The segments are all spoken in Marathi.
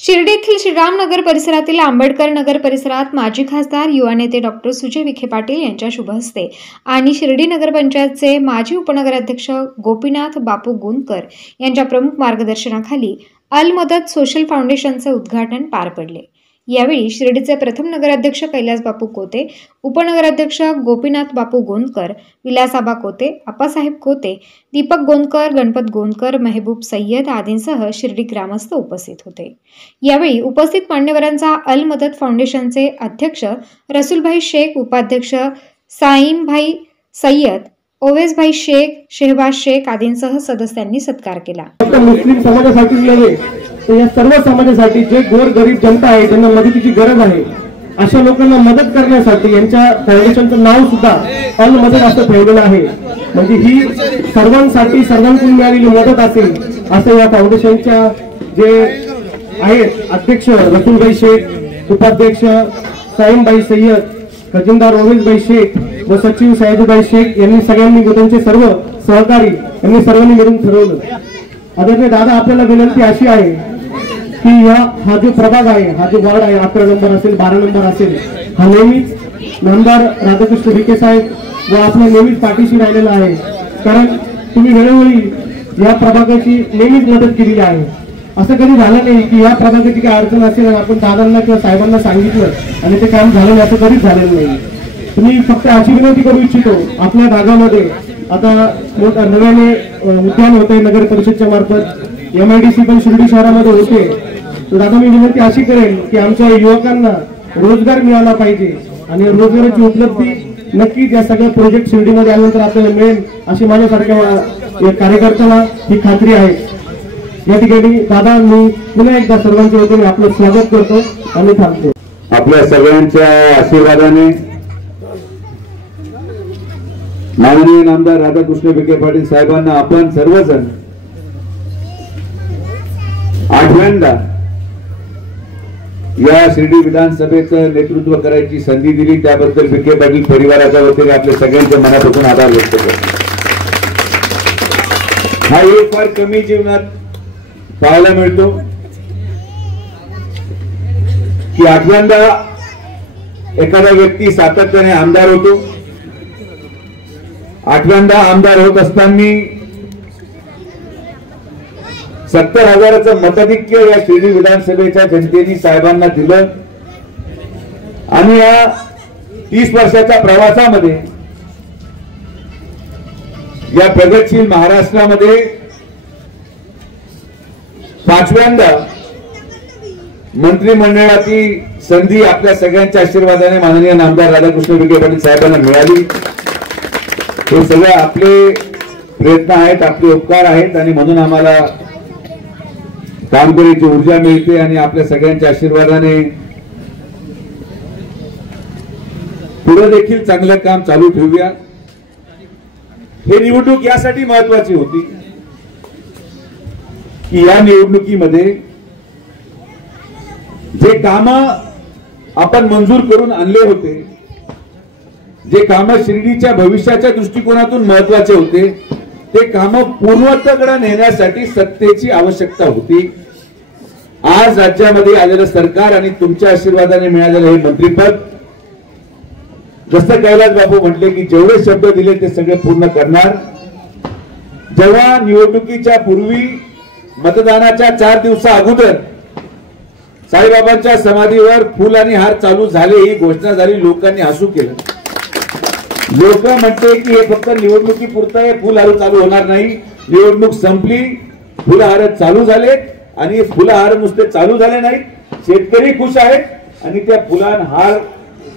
शिर्डीतील श्रीरामनगर परिसरातील आंबेडकर नगर परिसरात माजी खासदार युवा नेते डॉक्टर सुजय विखे पाटील यांच्या शुभ हस्ते आणि शिर्डी नगरपंचायतचे माजी उपनगराध्यक्ष गोपीनाथ बापू गोंदकर यांच्या प्रमुख मार्गदर्शनाखाली अल मदत सोशल फाउंडेशनचे उद्घाटन पार पडले। यावेळी शिर्डीचे प्रथम नगराध्यक्ष कैलास बापू कोते, उपनगराध्यक्ष गोपीनाथ बापू गोंदकर, विलासाबा कोते, आप्पासाहेब कोते, दीपक गोंदकर, गणपत गोंदकर, मेहबूब सय्यद आदींसह शिर्डी ग्रामस्थ उपस्थित होते। यावेळी उपस्थित मान्यवरांचा अल मदत फाउंडेशनचे अध्यक्ष रसूलभाई शेख, उपाध्यक्ष साईमभाई सय्यद, ओवेसभाई शेख, शहबाज शेख आदींसह सदस्यांनी सत्कार केला। मुस्लिम समाजासाठी नव्हे तर या सर्व समाजासाठी जे गोरगरीब जनता आहे, ज्यांना मदतीची गरज आहे, अशा लोकांना मदत करण्यासाठी यांच्या फाउंडेशनचं नाव सुद्धा अल मदत असं ठेवलेलं आहे। म्हणजे ही सर्वांसाठी सर्वांकडून मिळालेली मदत असेल असं या फाउंडेशनच्या जे आहेत अध्यक्ष रसूलभाई शेख, उपाध्यक्ष साईमभाई सय्यद, खजिनदार ओवेसभाई शेख व सचिव सयाजीभाई शेख यांनी सगळ्यांनी त्यांचे सर्व सहकारी यांनी सर्वांनी मिळून ठरवलं। आदरणीय दादा, आपल्याला विनंती अशी आहे की हा जो प्रभाग आहे, हा जो वॉर्ड आहे, 11 नंबर असेल, 12 नंबर असेल, हा नेहमीच नामदार राधाकृष्ण विखे साहेब व आपल्या नेहमीच पाठीशी राहिलेला आहे। कारण तुम्ही वेळोवेळी या प्रभागाची नेहमीच मदत केलेली आहे। असं कधी झालं नाही की या प्रभागाची काही अडचण असेल आणि आपण दादांना किंवा साहेबांना सांगितलं आणि ते काम झालं नाही, असं कधीच झालेलं नाही। तुम्ही फक्त अशी विनंती करू इच्छितो, आपल्या भागामध्ये आता नव्याने उद्यान होत आहे नगर परिषदच्या मार्फत, MIDC पण शिर्डी शहरामध्ये होते। तर दादा, मी विनंती अशी करेन की आमच्या युवकांना रोजगार मिळाला पाहिजे आणि रोजगाराची उपलब्धी नक्कीच या सगळ्या प्रोजेक्ट शिर्डीमध्ये आल्यानंतर आपल्याला मिळेल अशी माझ्यासारख्या कार्यकर्त्यांना ही खात्री आहे। या ठिकाणी दादा, मी पुन्हा एकदा सर्वांच्या वतीने आपलं स्वागत करतो आणि थांबतो। आपल्या सगळ्यांच्या आशीर्वादाने माननीय नामदार राधाकृष्ण विखे पाटील साहेबांना आपण सर्वजण आठव्यांदा या शिर्डी विधानसभेचं नेतृत्व करायची संधी दिली, त्याबद्दल विखे पाटील परिवाराच्या वतीने आपल्या सगळ्यांच्या मनापासून आभार व्यक्त करतो। हा एक फार कमी जीवनात पाहायला मिळतो की आठव्यांदा एखादा व्यक्ती सातत्याने आमदार होतो। आठव्यांदा आमदार होत असताना 70,000चं मताधिक्य या शिर्डी विधानसभेच्या जनतेने साहेबांना दिलं आणि या 30 वर्षाच्या प्रवासामध्ये या प्रगतशील महाराष्ट्रामध्ये 5व्यांदा मंत्रिमंडळाची संधी आपल्या सगळ्यांच्या आशीर्वादाने माननीय नामदार राधाकृष्ण विखे पाटील साहेबांना मिळाली। हे सगळे आपले प्रयत्न आहेत, आपले उपकार आहेत आणि म्हणून आम्हाला काम करायची ऊर्जा मिळते आणि आपल्या सगळ्यांच्या आशीर्वादाने पुढे देखील चांगलं काम चालू ठेवूया। हे निवडणूक यासाठी महत्वाची होती की या निवडणुकीमध्ये जे काम आपण मंजूर करून आणले होते, जे काम शिर्डीच्या भविष्याच्या दृष्टिकोनातून महत्वाचे होते, ते काम पूर्णत्वाकडे नेण्यासाठी सत्तेची आवश्यकता होती। आज राज्यामध्ये आलेलं सरकार आणि तुमच्या आशीर्वादाने मिळालेलं हे मंत्रिपद, जसं कैलास बापू म्हटले की जेवढे शब्द दिले ते सगळे पूर्ण करणार। जेव्हा निवडणुकीच्या पूर्वी मतदानाच्या 4 दिवसा अगोदर साईबाबांच्या समाधीवर फुल आणि हार चालू झाले ही घोषणा झाली, लोकांनी हसू केलं। लोक म्हणते की हे फक्त निवडणुकीपुरतं हे फुलहार चालू होणार नाही, निवडणूक संपली, फुलहार चालू झाले आणि फुलहार नुसते चालू झाले नाही, शेतकरी खुश आहेत आणि त्या फुलहार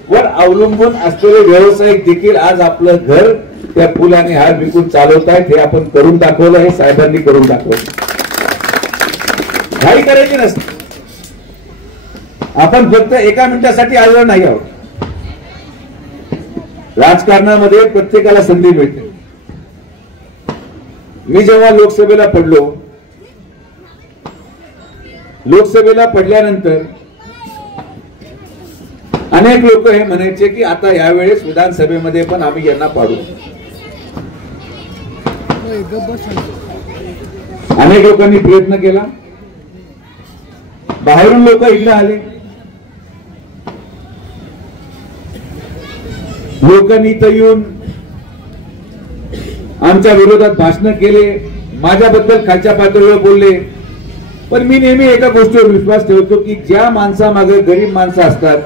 वर अवलंबून असलेले व्यावसायिक देखील आज आपलं घर त्या फुल आणि हार विकून चालवत आहेत। हे आपण करून दाखवलं, हे साहेबांनी करून दाखवलं। काही करायची नसते, आपण फक्त एका मिनिटासाठी आलो नाही आहोत। राजकारणामध्ये प्रत्येकाला संधी मिळते। मी जेव्हा लोकसभेला पडलो, लोकसभेला पडल्यानंतर अनेक लोक हे म्हणायचे की आता यावेळेस विधानसभेमध्ये पण आम्ही यांना पाडू। अनेक लोकांनी प्रयत्न केला, बाहेरून लोक इकडे आले, लोकांनी इथं येऊन आमच्या विरोधात भाषण केले, माझ्याबद्दल खालच्या पातळीवर बोलले. पण मी नेहमी एका गोष्टीवर विश्वास ठेवतो की ज्या माणसामागे गरीब माणसं असतात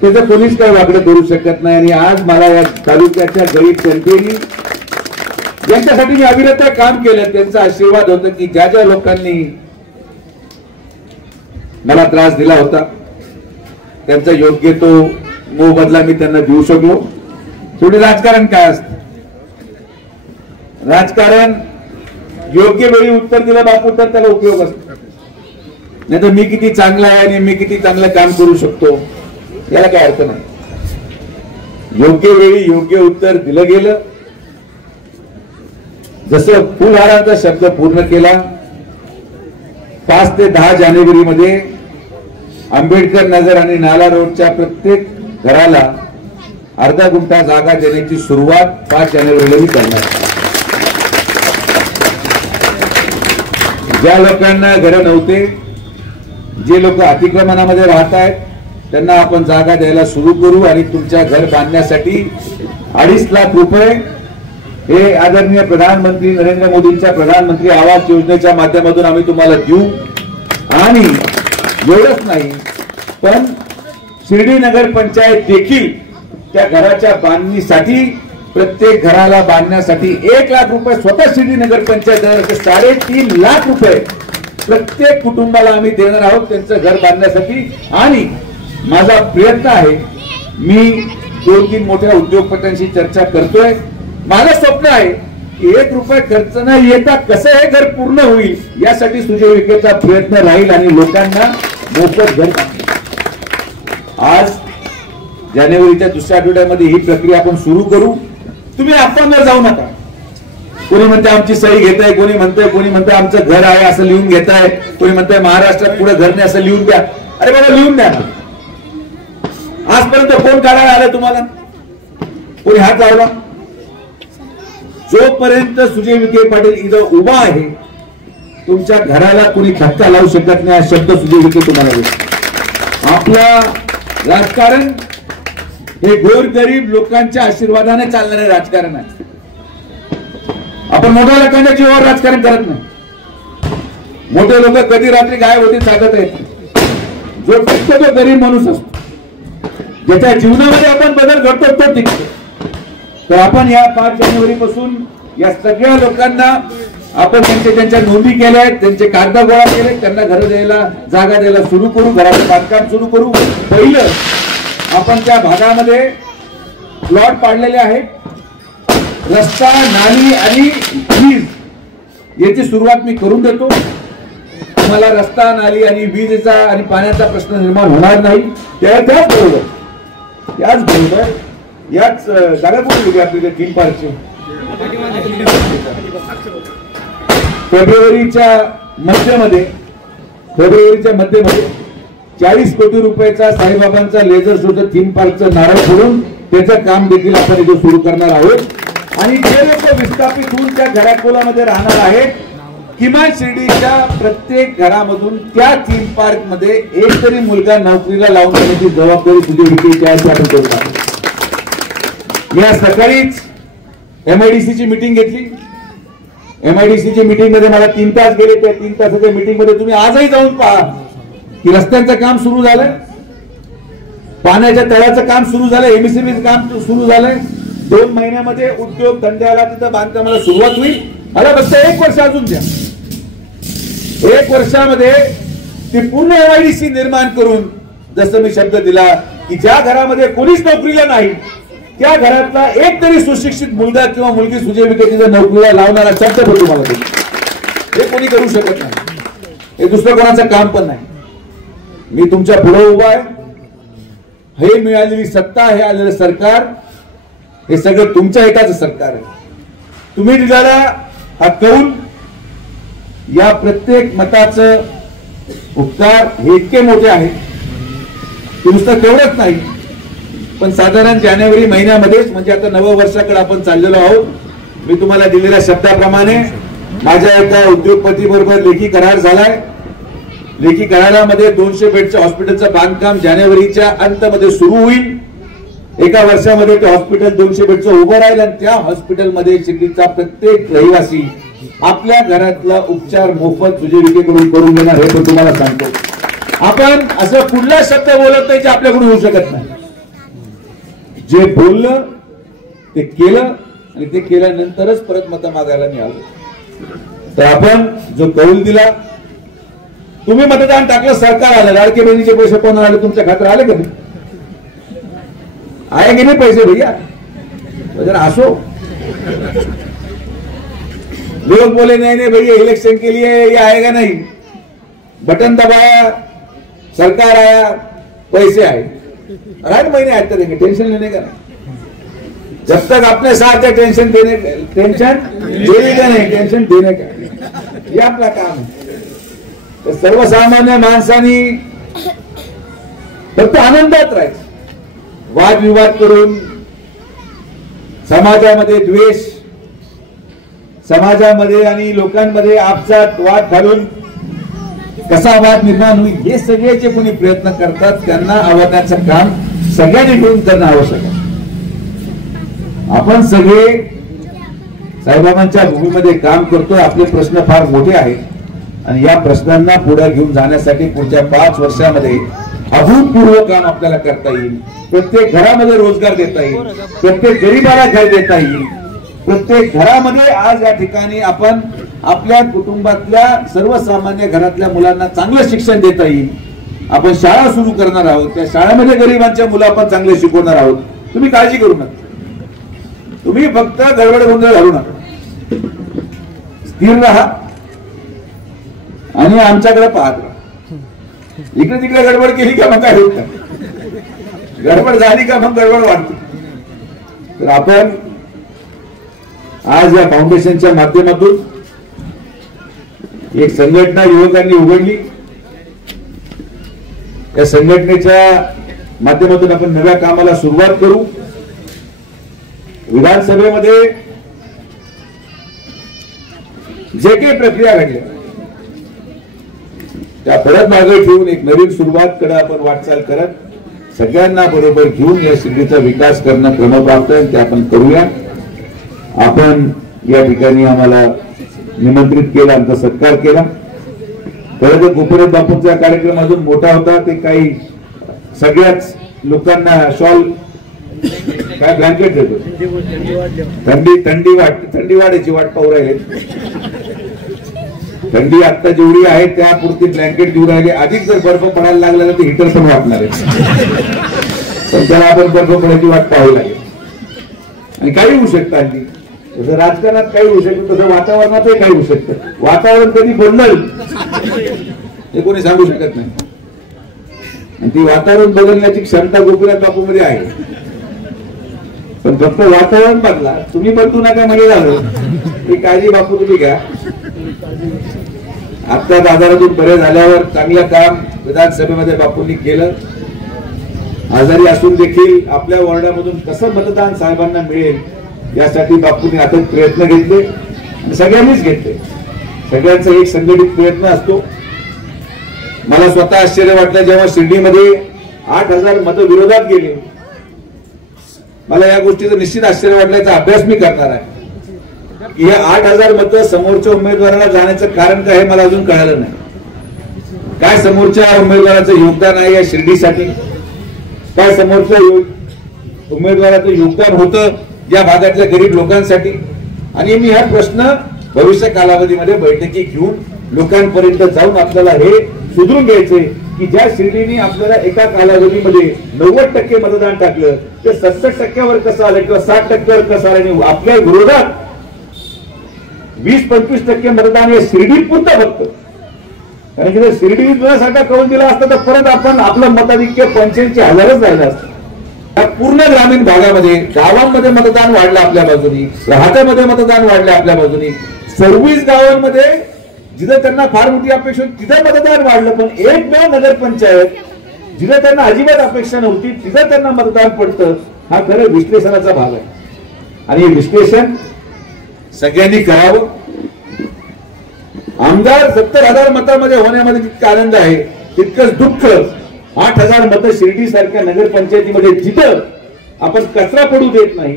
त्याचं कोणीच काय वाकडं करू शकत नाही. आणि आज मला या तालुक्याच्या गरीब जनतेने ज्यांच्यासाठी मी अविरत काम केलं त्यांचा आशीर्वाद होता की ज्या ज्या लोकांनी मला त्रास दिला होता त्यांचा योग्य तो मोबदला मी त्यांना देऊ शकलो. शेवटी राजकारण काय असतं, राजकारण योग्य वेळी उत्तर दिलं बापू तर त्याला उपयोग असतो, नाही तर मी किती चांगला आहे आणि मी किती चांगलं काम करू शकतो याला काय अर्थ नाही. योग्य वेळी योग्य उत्तर दिलं गेलं. जसं फुलहाराचा शब्द पूर्ण केला, 5 ते 10 जानेवारी मध्ये आंबेडकर नगर आणि नाला रोडच्या प्रत्येक घराला अर्धा गुंठा जागा देण्याची सुरुवात 5 जानेवारीला मी करणार. ज्या लोकांना घरं नव्हते, जे लोक अतिक्रमणामध्ये राहत आहेत त्यांना आपण जागा द्यायला सुरू करू आणि तुमच्या घर बांधण्यासाठी 2.5 लाख रुपये हे आदरणीय प्रधानमंत्री नरेंद्र मोदींच्या प्रधानमंत्री आवास योजनेच्या माध्यमातून आम्ही तुम्हाला देऊ. आणि एवढंच नाही पण शिर्डी नगर पंचायत देखील त्या घराच्या बांधणीसाठी प्रत्येक घराला बांधण्यासाठी 1 लाख रुपये स्वतः शिर्डी नगर पंचायत 3.5 लाख रुपये प्रत्येक कुटुंबाला आम्ही देणार आहोत त्यांचं घर बांधण्यासाठी. आणि माझा प्रयत्न आहे, मी 2-3 मोठ्या उद्योगपत्यांशी चर्चा करतोय. माझं स्वप्न आहे की 1 रुपये खर्च न येता कसं हे घर पूर्ण होईल यासाठी सुजय विखेचा प्रयत्न राहील आणि लोकांना मोफत घर. आज जानेवारीच्या दुसऱ्या आठवड्यामध्ये ही प्रक्रिया आपण सुरू करू. तुम्ही अफवांवर जाऊ नका. कोणी म्हणते आमची सही घेत आहे, कोणी म्हणतंय आमचं घर आहे असं लिहून घेत आहे, कोणी म्हणतंय महाराष्ट्रात पुढे घर नाही असं लिहून द्या. अरे बाबा लिहून द्या. आजपर्यंत कोण काढायला आलं तुम्हाला? कोणी हात लावला? जोपर्यंत सुजय विखे पाटील इथं उभा आहे तुमच्या घराला कोणी धक्का लावू शकत नाही. हा शब्द सुजय विखे तुम्हाला देतो. आपलं राजकारण हे गोरगरीब लोकांच्या आशीर्वादाने चालणारे राजकारण आहे. आपण मोठ्या लोकांच्या जीवावर राजकारण करत नाही. मोठे लोक कधी रात्री गायब होते सांगत आहेत. जो टिकतो तो गरीब माणूस असतो, ज्याच्या जीवनामध्ये आपण बदल घडतो तो टिकतो. तर आपण या 5 जानेवारी पासून या सगळ्या लोकांना आपण त्यांच्या नोंदी केल्या आहेत, त्यांचे कागद गोळा केले, त्यांना घर द्यायला जागा द्यायला सुरू करू, घराचं बांधकाम सुरू करू. पहिलं आपण त्या भागामध्ये प्लॉट पाडलेले आहेत. रस्ता, नाली आणि वीज याची सुरुवात मी करून देतो. तुम्हाला रस्ता, नाली आणि विजेचा आणि पाण्याचा प्रश्न निर्माण होणार नाही. त्याचबरोबर याच जागा कुठे आपल्याला 3 पार्कची फेब्रुवारीच्या मध्यमध्ये 40 कोटी रुपयाचा साईबाबांचा लेझर शोचं थीम पार्कचं नारळ फोडून त्याचं काम देखील आपण इथे सुरू करणार आहोत. आणि जे लोक विस्थापित होऊन त्या घराकोलामध्ये राहणार आहेत, किमान शिर्डीच्या प्रत्येक घरामधून त्या थीम पार्क मध्ये एक तरी मुलगा नोकरीला लावून देण्याची जबाबदारी सुजय विखेची आहे. मी आज सकाळीच MIDC ची मीटिंग घेतली. MIDC ची मीटिंग मध्ये मला 3 तास गेले. त्या 3 तासाच्या मीटिंग मध्ये तुम्ही आजही जाऊन पहा की रस्त्यांचं काम सुरू झालंय, पाण्याच्या तळ्याचं काम सुरू झालंय, MSME काम सुरू झालंय. 2 महिन्यामध्ये उद्योग धंद्याला तिथं बांधकामाला सुरुवात होईल. मला फक्त 1 वर्ष अजून द्या. 1 वर्षामध्ये ती पूर्ण MIDC निर्माण करून, जसं मी शब्द दिला की ज्या घरामध्ये कोणीच नोकरीला नाही त्या घरातला एक तरी सुशिक्षित मुलगा किंवा मुलगी सुजय विखे तिथं नोकरीला लावणारा शब्द पण तुम्हाला देतो. हे कोणी करू शकत नाही. हे दुसरं कोणाचं काम पण नाही. मी तुमच्या पुढे उभा आहे. हे मिळालेली सत्ता, हे आलेलं सरकार, हे सगळं तुमच्या हिताचं सरकार आहे. तुम्ही दिलेला हा कौल, या प्रत्येक मताचं उपकार हे इतके मोठे आहेत की नुसतं तेवढंच नाही, पण साधारण जानेवारी महिन्यामध्येच म्हणजे आता नवं वर्षाकडे आपण चाललेलो आहोत. मी तुम्हाला दिलेल्या शब्दाप्रमाणे माझ्या एका उद्योगपती बरोबर लेखी करार झालाय लेखी करारामध्ये 200 बेडच्या हॉस्पिटलचं बांधकाम जानेवारीच्या अंतामध्ये सुरू होईल. एका वर्षामध्ये ते हॉस्पिटल 200 बेडचं उभं राहील आणि त्या हॉस्पिटलमध्ये शिर्डीचा प्रत्येक रहिवासी आपल्या घरातला उपचार मोफत सुजय विखेकडून करून देणार हे पण तुम्हाला सांगतो. आपण असं कुठला शब्द बोलत नाही जे आपल्याकडून होऊ शकत नाही. जे बोललं ते केलं आणि ते केल्यानंतरच परत मत मागायला मिळालं. तर आपण जो कौल दिला, तुम्ही मतदान टाकलं, सरकार आलं, लाडके बहिणीचे पैसे कोण आले तुमच्या खात्यात आले कधी? आए की नहीं पैसे भैया? जरा हंसो. लोग बोले नहीं नहीं भैया इलेक्शन के लिए ये आएगा नहीं, बटन दबाया सरकार आया पैसे आए. 8 महीने आते रहेंगे, टेंशन लेने का नहीं. जब तक अपने साथ है टेंशन देने का नहीं, टेंशन देने का. ये आपला काम आहे. तर सर्वसामान्य माणसांनी फक्त आनंदात राहायचं. वादविवाद करून समाजामध्ये द्वेष, समाजामध्ये आणि लोकांमध्ये आपसात वाद घालून कसा वाद निर्माण होईल हे सगळे जे कोणी प्रयत्न करतात त्यांना आवडण्याचं काम सगळ्यांनी मिळून करणं आवश्यक आहे. आपण सगळे साईबाबांच्या भूमीमध्ये काम करतोय. आपले प्रश्न फार मोठे आहेत आणि या प्रश्नांना पुढे घेऊन जाण्यासाठी पुढच्या 5 वर्षामध्ये अभूतपूर्व काम आपल्याला करता येईल. प्रत्येक घरामध्ये रोजगार देता येईल, प्रत्येक गरीबाला घर देता येईल, प्रत्येक घरामध्ये आज या ठिकाणी आपण आपल्या कुटुंबातल्या सर्वसामान्य घरातल्या मुलांना चांगलं शिक्षण देता येईल. आपण शाळा सुरू करणार आहोत, त्या शाळेमध्ये गरिबांच्या मुलं आपण चांगले शिकवणार आहोत. तुम्ही काळजी करू नका, तुम्ही फक्त गडबड गोंधळ घालू नका, स्थिर राहा आणि आमच्याकडे पाहत राहा. इकडे तिकडे गडबड केली का मग काय होत नाही, गडबड झाली का मग गडबड वाढते. तर आपण आज या फाउंडेशनच्या माध्यमातून एक संघटना युवकांनी उघडली. या संघटनेच्या माध्यमातून आपण नव्या कामाला सुरुवात करू. विधानसभेमध्ये जे काही प्रक्रिया घडल्या त्या परत मागे ठेवून एक नवीन सुरुवातकडे आपण वाटचाल करत सगळ्यांना बरोबर घेऊन या शिर्डीचा विकास करणं क्रमप्राप्त आहे ते आपण करूया. आपण या ठिकाणी आम्हाला निमंत्रित केलं, आमचा सत्कार केला. खरं तर गोपीनाथ बापूंचा कार्यक्रम अजून मोठा होता. ते काही सगळ्याच लोकांना शॉल काय ब्लँकेट देतो, थंडी वाढायची वाट पाहू राहिले. थंडी आता जेवढी आहे त्यापुरती ब्लँकेट देऊ राहिले. अधिक जर बर्फ पडायला लागला तर हिटर पण वाटणार आहे, पण त्याला आपण बर्फ पडायची वाट पाहावी लागेल. आणि काही होऊ शकतं हल्ली, जसं राजकारणात काही होऊ शकतं तसं वातावरणातही काही होऊ शकतं. वातावरण कधी बदलल हे कोणी सांगू शकत नाही. आणि ती वातावरण बदलण्याची क्षमता गोपीनाथ बापू मध्ये आहे. पण फक्त वातावरण बदला, तुम्ही बदलू नका म्हणजे झालं. ही काळजी बापू तुम्ही घ्या. आत्ताच आजारातून बरे झाल्यावर चांगलं काम विधानसभेमध्ये बापूंनी केलं. आजारी असून देखील आपल्या वॉर्डामधून कसं मतदान साहेबांना मिळेल यासाठी बापूंनी अथक प्रयत्न घेतले आणि सगळ्यांनीच घेतले. सगळ्यांचा एक संघटित प्रयत्न असतो. मला स्वतः आश्चर्य वाटलं जेव्हा शिर्डीमध्ये 8,000 मतं विरोधात गेले. मला या गोष्टीचं निश्चित आश्चर्य वाटल्याचा अभ्यास मी करणार आहे की या 8,000 मतं समोरच्या उमेदवाराला जाण्याचं कारण काय हे मला अजून कळालं नाही. काय समोरच्या उमेदवाराचं योगदान आहे या शिर्डीसाठी, काय समोरच्या उमेदवाराचं योगदान होतं या भागातल्या गरीब लोकांसाठी. आणि मी हा प्रश्न भविष्य कालावधीमध्ये बैठकी घेऊन लोकांपर्यंत जाऊन आपल्याला हे सुधरून घ्यायचे की ज्या शिर्डीने आपल्याला एका कालावधीमध्ये 90% मतदान टाकलं ते 70%वर कसं आलं किंवा 60%वर कसं आलं आणि आपल्या विरोधात 20-25% मतदान हे शिर्डी पुरतं फक्त. कारण की जर शिर्डीसाठी कौल दिला असता तर परत आपण आपलं मताधिक्य 85,000च राहिलं असतं. पूर्ण ग्रामीण भागामध्ये गावांमध्ये मतदान वाढलं आपल्या बाजूनी, राहत्यामध्ये मतदान वाढलं आपल्या बाजूनी. 26 गावांमध्ये जिथं त्यांना फार मोठी अपेक्षा होती तिथं मतदान वाढलं. पण एकमेव नगरपंचायत जिथं त्यांना अजिबात अपेक्षा नव्हती तिथं त्यांना मतदान पडतं. हा खरं विश्लेषणाचा भाग आहे आणि हे विश्लेषण सगळ्यांनी करावं. आमदार 70,000 मतांमध्ये होण्यामध्ये जितका आनंद आहे तितकंच दुःख 8,000 मतं शिर्डी सारख्या नगरपंचायतीमध्ये जिथं आपण कचरा पडू देत नाही,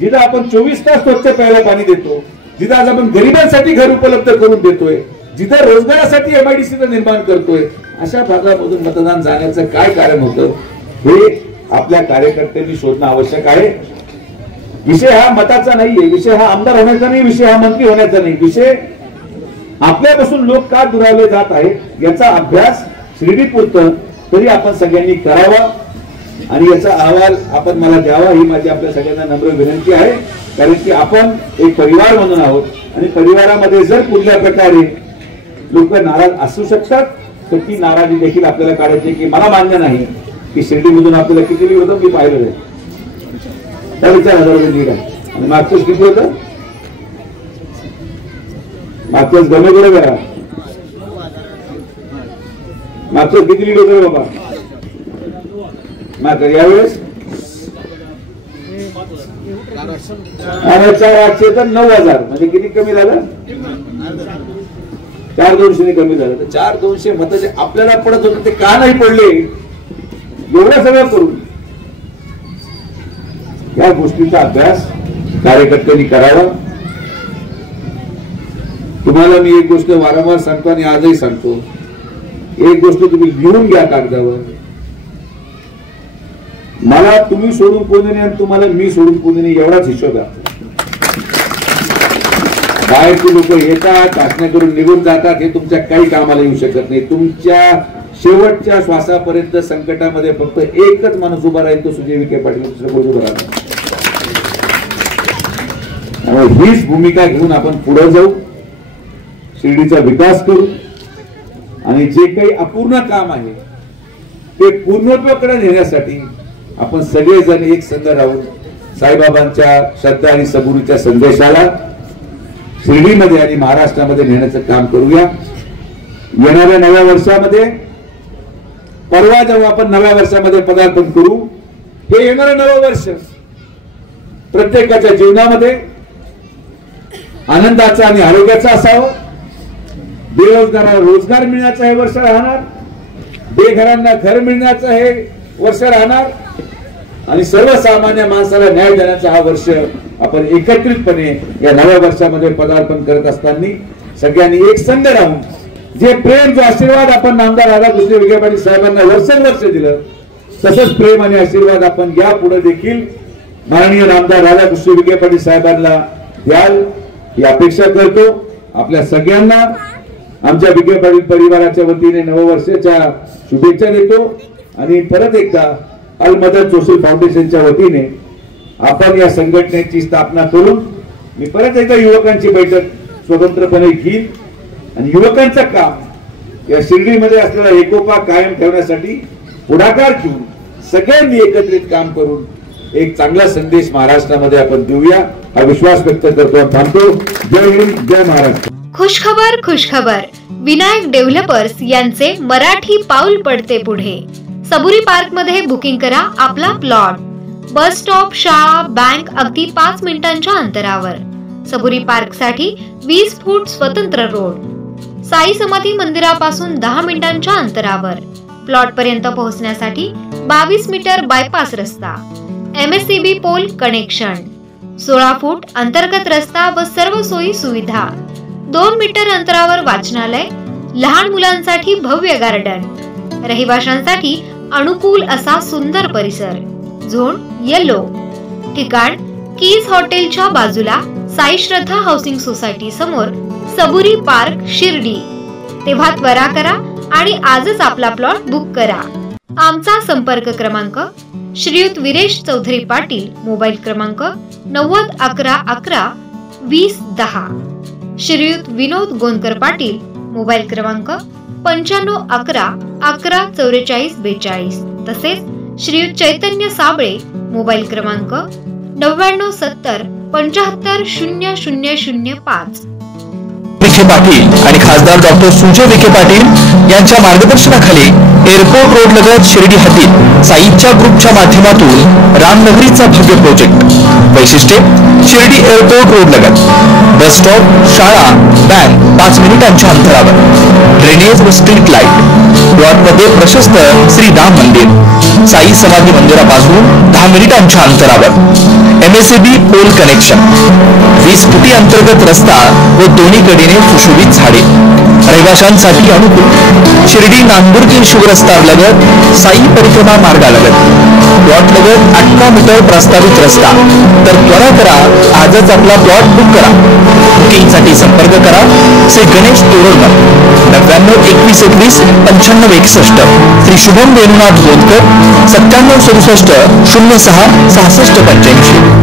जिथं आपण 24 तास स्वच्छ प्यायला पाणी देतो, जिथं आज आपण गरिबांसाठी घर उपलब्ध करून देतोय, जिथं रोजगारासाठी MIDC निर्माण करतोय, अशा भागामधून मतदान जाण्याचं काय कारण होतं हे आपल्या कार्यकर्त्यांनी शोधणं आवश्यक आहे. विषय हा मताचा नाहीये, विषय हा आमदार होण्याचा नाही, विषय हा मंत्री होण्याचा नाही, विषय आपल्यापासून लोक का दुरावले जात आहेत याचा अभ्यास शिर्डीपुरतं तरी आपण सगळ्यांनी करावा आणि याचा अहवाल आपण मला द्यावा ही माझी आपल्या सगळ्यांना नम्र विनंती आहे. कारण की आपण एक परिवार म्हणून आहोत आणि परिवारामध्ये जर कुठल्या प्रकारे लोक नाराज असू शकतात तर ती नाराजी देखील आपल्याला काढायची की मला मान्य नाही की शिर्डीमधून आपल्याला किती होतं मी पाहिलं आहे त्या 4,000 लीड आहे आणि मागचंच किती होतं, मागच्याच गमे बरं करा, मागचं किती लीड होतं बाबा माग यावेळेस 4,800 तर 9,000 म्हणजे किती कमी झालं, 4,200 कमी झालं. तर 4,200 मतं जे आपल्याला पडत होते ते का नाही पडले एवढं सगळं करून या गोष्टीचा अभ्यास कार्यकर्त्यांनी करावा. तुम्हाला मी एक गोष्ट वारंवार सांगतो आणि आजही सांगतो, एक गोष्ट तुम्ही लिहून घ्या कागदावर. मला तुम्ही सोडून कोणी नाही आणि तुम्हाला मी सोडून कोणी नाही एवढाच हिशोब आहे. बाहेरची लोक येतात, चाचण्या करून निघून जातात, हे तुमच्या काही कामाला येऊ शकत नाही. तुमच्या शेवटच्या श्वासापर्यंत संकटामध्ये फक्त एकच माणूस उभा राहील, तो सुजय विखे पाटील. दुसरं कोणी उभं राहणार. त्यामुळे हीच भूमिका घेऊन आपण पुढे जाऊ, शिर्डीचा विकास करू आणि जे काही अपूर्ण काम आहे ते पूर्णत्वाकडे नेण्यासाठी आपण सगळेजण एक संघ राहून साईबाबांच्या श्रद्धा आणि सबुरीच्या संदेशाला शिर्डीमध्ये आणि महाराष्ट्रामध्ये नेण्याचं काम करूया. येणाऱ्या नव्या वर्षामध्ये, परवा जेव्हा आपण नव्या वर्षामध्ये पदार्पण करू, हे येणारं नवं वर्ष प्रत्येकाच्या जीवनामध्ये आनंदाचा आणि आरोग्याचा असावं. बेरोजगारांना रोजगार मिळण्याचं हे वर्ष राहणार, बेघरांना घर मिळण्याचं हे वर्ष राहणार आणि सर्वसामान्य माणसाला न्याय देण्याचा हा वर्ष आपण एकत्रितपणे या नव्या वर्षामध्ये पदार्पण करत असताना सगळ्यांनी एक संघ राहून जे प्रेम, जो आशीर्वाद आपण नामदार राधाकृष्ण विखे पाटील साहेबांना वर्षानुवर्ष दिलं, तसंच प्रेम आणि आशीर्वाद आपण यापुढे देखील माननीय नामदार राधाकृष्ण विखे पाटील साहेबांना द्याल ही अपेक्षा करतो. आपल्या सगळ्यांना आमच्या विखे पाटील परिवाराच्या वतीने नववर्षाच्या शुभेच्छा देतो आणि परत एकदा अल मदत सोशल फाउंडेशनच्या वतीने आपण या संघटनेची स्थापना करून मी परत एकदा युवकांची बैठक स्वतंत्रपणे घेईन आणि युवकांचं काम या शिर्डीमध्ये असलेला एकोपा कायम ठेवण्यासाठी पुढाकार घेऊन सगळ्यांनी एकत्रित काम करून एक चांगला संदेश महाराष्ट्रामध्ये आपण देऊया हा विश्वास व्यक्त करतो. थांबतो. जय हिंद, जय महाराष्ट्र. खुशखबर खुशखबर, विनायक डेव्हलपर्स यांचे मराठी पाऊल पडते पुढे. सबुरी पार्क मध्ये बुकिंग करा आपला प्लॉट. बस स्टॉप, शाळा, बँक अगदी 5 मिनिटांच्या अंतरावर. सबुरी पार्क साठी 20 फूट स्वतंत्र रोड. साई समाधी मंदिरापासून 10 मिनिटांच्या अंतरावर. प्लॉट पर्यंत पोहोचण्यासाठी 22 मीटर बायपास रस्ता. MSCB pole connection. 16 फूट अंतर्गत रस्ता व सर्व सोयी सुविधा. 2 मीटर अंतरावर वाचनालय. लहान मुलांसाठी भव्य गार्डन. रहिवाशांसाठी अनुकूल असा सुंदर परिसर. Zone yellow. ठिकाण कीज हॉटेलच्या बाजूला साई श्रद्धा हाऊसिंग सोसायटी समोर, सबुरी पार्क, शिर्डी. तेव्हा त्वरा करा आणि आजच आपला प्लॉट बुक करा. आमचा संपर्क क्रमांक श्रीयुत विरेश चौधरी पाटील, मोबाईल क्रमांक 90 11 11 20 10. श्रीयुत विनोद गोंदकर पाटील, मोबाईल क्रमांक 95 11 11 44 42. तसेच श्रीयुत चैतन्य साबळे, मोबाईल क्रमांक 99 70 75 0005. विखे पाटील आणि खासदार डॉक्टर सुजय विखे पाटील यांच्या मार्गदर्शनाखाली एअरपोर्ट रोड लगत शिर्डी हद्दीत साईच्या ग्रुपच्या माध्यमातून रामनगरीचा भव्य प्रोजेक्ट. वैशिष्ट्ये: शिर्डी एअरपोर्ट रोड लगत बस स्टॉप, शाळा, बँक 5 मिनिटांच्या अंतरावर, ड्रेनेज व स्ट्रीट लाईट, प्लॉटमध्ये प्रशस्त श्री राम मंदिर, साई समाधी मंदिरापासून 10 मिनिटांच्या अंतरावर, MSAB पोल कनेक्शन, 20 फुटी अंतर्गत रस्ता व दोन्ही कडेने सुशोभित झाडे, रहिवाशांसाठी अनुकूल. शिर्डी नांदुर्गी शिवरस्ता लगत साई परिक्रमा मार्गालगत प्लॉट लगत 18 मीटर प्रस्तावित रस्ता. तर त्वरा करा, आजच आपला प्लॉट बुक करा. बुकिंगसाठी संपर्क करा श्री गणेश तोरडमल 99 21 21 95 61, श्री शुभम वेणुनाथ गोंदकर 97 67 06 66 85.